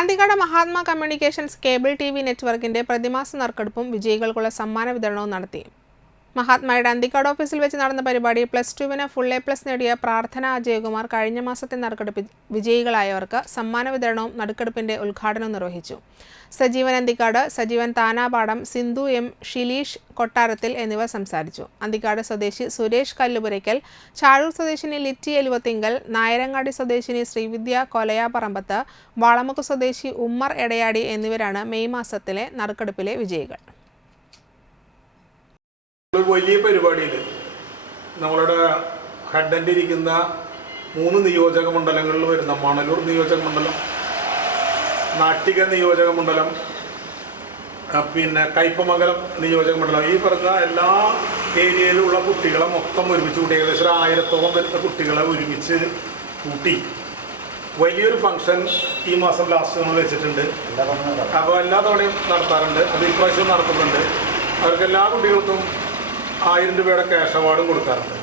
Anthikkad Mahatma communications cable T V നെറ്റ്വർക്കിന്റെ പ്രതിമാസ നറുക്കെടുപ്പും വിജയികൾക്കുള്ള സമ്മാന വിതരണവും നടത്തി. മഹാത്മയുടെ അന്തിക്കാട് ഓഫീസിൽ വെച്ച് നടന്ന പരിപാടി പ്ലസ് ടുവിന് ഫുൾ എ പ്ലസ് നേടിയ പ്രാർത്ഥന അജയകുമാർ കഴിഞ്ഞ മാസത്തെ നറുക്കെടുപ്പ് വിജയികളായവർക്ക് സമ്മാന വിതരണവും നറുക്കെടുപ്പിന്റെ ഉദ്ഘാടനവും നിർവഹിച്ചു. സജീവൻ അന്തിക്കാട് സജീവൻ താനാപാടം സിന്ധു എം ഷിലീഷ് കൊട്ടാരത്തിൽ എന്നിവർ സംസാരിച്ചു. അന്തിക്കാട് സ്വദേശി സുരേഷ് കല്ലുപുരയ്ക്കൽ ചാഴൂർ സ്വദേശിനി ലിറ്റി എലുവത്തിങ്കൽ നായരങ്ങാടി സ്വദേശിനി ശ്രീവിദ്യ കൊലയാപറമ്പത്ത് വാളമുക്ക് സ്വദേശി ഉമ്മർ എടയാടി എന്നിവരാണ് മെയ് മാസത്തിലെ നറുക്കെടുപ്പിലെ വിജയികൾ. ഒരു വലിയ പരിപാടിയിൽ നമ്മളുടെ ഹെഡന്റെ ഇരിക്കുന്ന മൂന്ന് നിയോജക മണ്ഡലങ്ങളിൽ വരുന്ന മണലൂർ നിയോജക മണ്ഡലം നാട്ടിക നിയോജക മണ്ഡലം പിന്നെ കയ്പമംഗലം നിയോജക മണ്ഡലം. ഈ പറഞ്ഞ എല്ലാ ഏരിയയിലുള്ള കുട്ടികളെ മൊത്തം ഒരുമിച്ച് കൂട്ടി ഏകദേശം ഒരു ആയിരത്തോളം വരുന്ന കുട്ടികളെ ഒരുമിച്ച് കൂട്ടി. വലിയൊരു ഫംഗ്ഷൻ ഈ മാസം ലാസ്റ്റ് നമ്മൾ വെച്ചിട്ടുണ്ട്. അപ്പോൾ എല്ലാ തവണയും നടത്താറുണ്ട്. അത് ഇപ്രാവശ്യം നടത്തുന്നുണ്ട് അവർക്ക് എല്ലാ കുട്ടികൾക്കും ആയിരം രൂപയുടെ ക്യാഷ് അവാർഡും കൊടുക്കാറുണ്ട്.